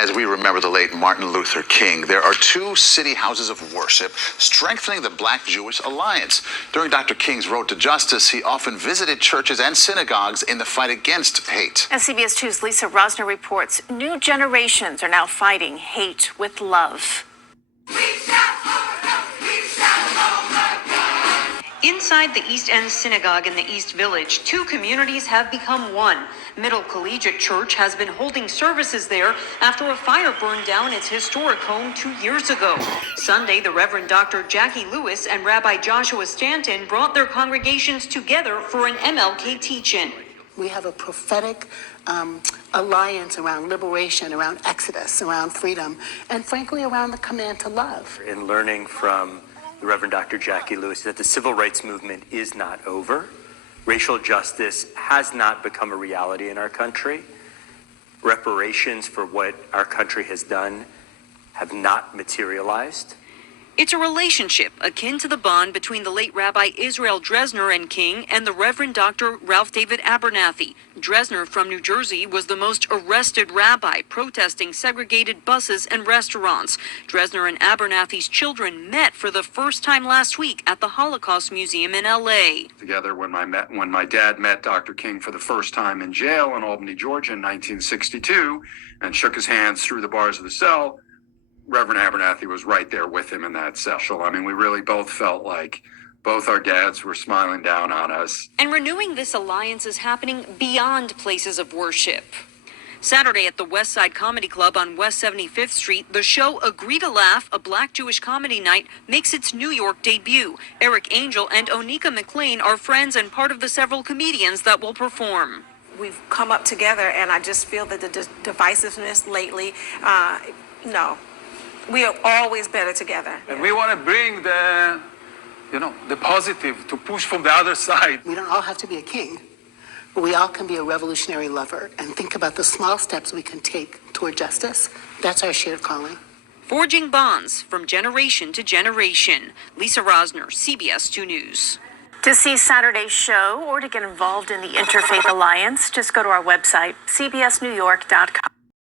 As we remember the late Martin Luther King, there are two city houses of worship strengthening the Black-Jewish alliance. During Dr. King's road to justice, he often visited churches and synagogues in the fight against hate. As CBS 2's Lisa Rosner reports, new generations are now fighting hate with love. Inside the East End Synagogue in the East Village, two communities have become one. Middle Collegiate Church has been holding services there after a fire burned down its historic home 2 years ago. Sunday, the Reverend Dr. Jackie Lewis and Rabbi Joshua Stanton brought their congregations together for an MLK teach-in. We have a prophetic alliance around liberation, around exodus, around freedom, and frankly around the command to love. In learning from the Reverend Dr. Jackie Lewis that the civil rights movement is not over. Racial justice has not become a reality in our country. Reparations for what our country has done have not materialized. It's a relationship akin to the bond between the late Rabbi Israel Dresner and King and the Reverend Dr. Ralph David Abernathy. Dresner from New Jersey was the most arrested rabbi protesting segregated buses and restaurants. Dresner and Abernathy's children met for the first time last week at the Holocaust Museum in L.A. Together when my dad met Dr. King for the first time in jail in Albany, Georgia in 1962 and shook his hands through the bars of the cell, Reverend Abernathy was right there with him in that cell. I mean, we really both felt like both our dads were smiling down on us. And renewing this alliance is happening beyond places of worship. Saturday at the West Side Comedy Club on West 75th Street, the show Agree to Laugh, a Black Jewish comedy night, makes its New York debut. Eric Angel and Onika McLean are friends and part of the several comedians that will perform. We've come up together, and I just feel that the divisiveness lately, no. We are always better together. And we want to bring the positive to push from the other side. We don't all have to be a king, but we all can be a revolutionary lover and think about the small steps we can take toward justice. That's our shared calling. Forging bonds from generation to generation. Lisa Rosner, CBS 2 News. To see Saturday's show or to get involved in the Interfaith Alliance, just go to our website, cbsnewyork.com.